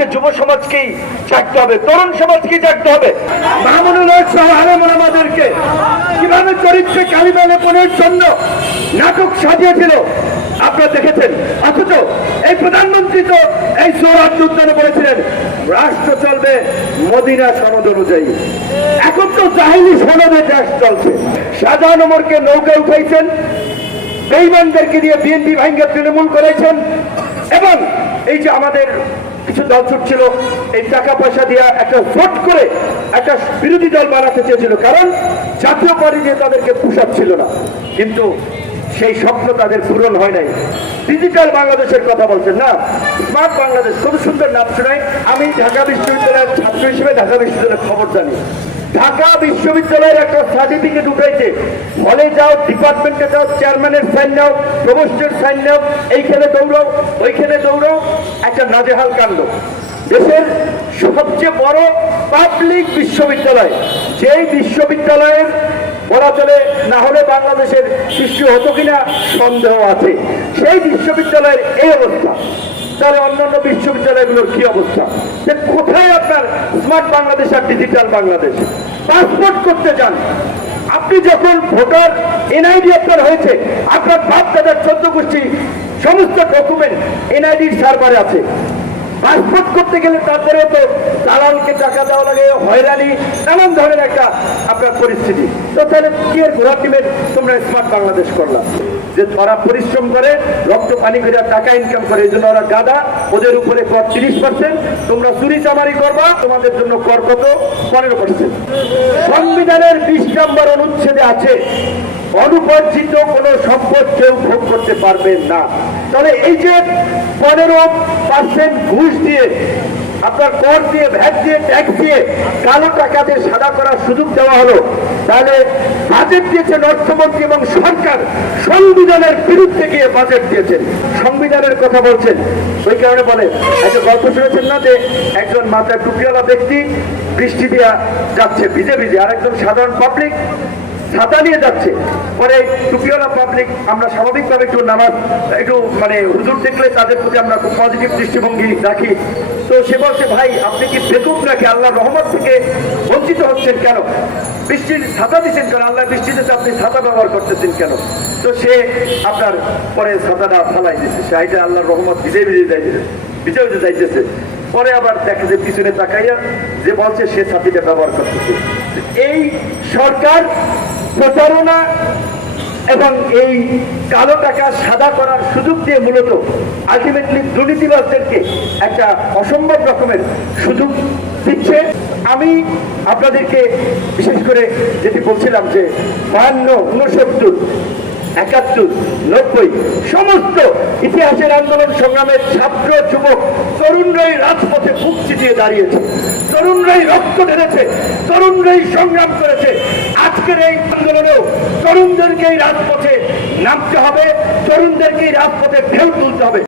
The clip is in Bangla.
আজকে যুব সমাজকেই জাগতে হবে, তরুণ সমাজকেই জাগতে হবে। মামুনুল হক সহ আলেমরা আমাদেরকে কিভাবে চরিত্রে কালিমা লেপনের জন্য নাটক সাজিয়েছিল আপনারা দেখেছেন। অথচ এই প্রধানমন্ত্রী তো এই সৌরাষ্ট্র উদ্যানে বলেছিলেন রাষ্ট্র চলবে মদিনা সনদ অনুযায়ী। এখন তো জাহিলি সনদে দেশ চলছে। শাহজাহান ওমরকে নৌকায় উঠাইছেন, বেঈমানদেরকে দিয়ে বিএনপি ভাঙ্গা তৃণমূল করেছেন, এবং এই যে আমাদের কিছু দল ছুটছিল এই টাকা পয়সা দিয়ে একটা ভোট করে একটা বিরোধী দল বানাতে চেয়েছিল, কারণ জাতীয় পার্টি দিয়ে তাদেরকে পোষাচ্ছিল না। কিন্তু সেই স্বপ্ন তাদের পূরণ হয় নাই। ডিজিটাল বাংলাদেশের কথা বলছেন না, স্মার্ট বাংলাদেশ, খুব সুন্দর নাম শোনায়। আমি ঢাকা বিশ্ববিদ্যালয়ের ছাত্র হিসেবে ঢাকা বিশ্ববিদ্যালয়ের খবর জানি। ঢাকা বিশ্ববিদ্যালয়ের একটা সার্টিফিকেট উঠাইতে হলে যাও, ডিপার্টমেন্টে যাও, চেয়ারম্যানের সাইন নাও, প্রভোস্টের সাইন নাও, এইখানে দৌড়াও ওইখানে দৌড়াও, একটা নাজেহাল কাণ্ড। দেশের সবচেয়ে বড় পাবলিক বিশ্ববিদ্যালয়, যেই বিশ্ববিদ্যালয়ের বলা চলে না হলে বাংলাদেশের সৃষ্টি হতো কিনা সন্দেহ আছে, সেই বিশ্ববিদ্যালয়ের এই অবস্থা, তাহলে অন্যান্য বিশ্ববিদ্যালয়গুলোর কি অবস্থা? যে কোথায় আপনার স্মার্ট বাংলাদেশ আর ডিজিটাল বাংলাদেশ? পাসপোর্ট করতে যান, আপনি যখন ভোটার এনআইডি আপনার হয়েছে, আপনার বাপ দাদার 14 গোষ্ঠী সমস্ত ডকুমেন্ট এনআইডির সার্ভারে আছে। পাসপোর্ট করতে গেলে তারপরেও তো দালালকে টাকা দেওয়া লাগে, হয়রানি, নানান ধরনের একটা আপনার পরিস্থিতি। তো তাহলে কি এর ঘোড়া টিমের তোমরা স্মার্ট বাংলাদেশ করলাম? যে ওরা পরিশ্রম করে, রক্ত পানি করে টাকা ইনকাম করে, এই জন্য ওরা গাদা, ওদের উপরে কর 30%, তোমরা চুরি চামারি করবা, তোমাদের জন্য কর কত? 15%। সংবিধানের 20 নম্বর অনুচ্ছেদে আছে অনুপার্জিত কোন সম্পদ কেউ ভোগ করতে পারবে না। তাহলে এই যে 15% ঘুষ দিয়ে, আপনার কর দিয়ে, ভ্যাট দিয়ে, ট্যাক্স দিয়ে কালো টাকাতে সাদা করার সুযোগ দেওয়া হলো, তাহলে বাজেট দিয়েছেন অর্থমন্ত্রী এবং সরকার সংবিধানের বিরুদ্ধে গিয়ে বাজেট দিয়েছেন, সংবিধানের কথা বলছেন। ওই কারণে বলে, একটা গল্প শুনেছেন না, যে একজন মাথায় টুপিওয়ালা ব্যক্তি বৃষ্টি দিয়া যাচ্ছে ভিজে ভিজে, আর একজন সাধারণ পাবলিক ছাতা নিয়ে যাচ্ছে। পরে টুপিওয়ালা পাবলিক, আমরা স্বাভাবিকভাবে একটু নামাজ, একটু মানে হুজুর দেখলে তাদের প্রতি আমরা খুব পজিটিভ দৃষ্টিভঙ্গি রাখি। তো সে বলছে, ভাই আপনি কি বেকুব নাকি? আল্লাহর রহমত থেকে বঞ্চিত হচ্ছেন কেন? বৃষ্টির ছাতা দিচ্ছেন কেন? আল্লাহ বৃষ্টি দিতে আপনি ছাতা ব্যবহার করতেছেন কেন? তো সে আপনার পরে ছাতাটা ফালাই দিচ্ছে, সে আইটা আল্লাহর রহমত ভিজে ভিজে যাইতেছে। পরে আবার দেখে যে পিছনে তাকাইয়া যে বলছে সে ছাতিটা ব্যবহার করতেছে। এই সরকার প্রতারণা এবং এই কালো টাকা সাদা করার সুযোগ দিয়ে মূলত আলটিমেটলি দুর্নীতিবাজদেরকে একটা অসম্ভব রকমের সুযোগ দিচ্ছে। আমি আপনাদেরকে বিশেষ করে যেটি বলছিলাম যে 52, 69, 71, 90 সমস্ত ইতিহাসের আন্দোলন সংগ্রামের ছাত্র, যুবক, তরুণরাই রাজপথে বুক চিতিয়ে দাঁড়িয়েছে, তরুণরাই রক্ত ঢেলেছে, তরুণরাই সংগ্রাম করেছে। আজকের এই আন্দোলনেও তরুণদেরকেই রাজপথে নামতে হবে, তরুণদেরকেই রাজপথে ঢেউ তুলতে হবে।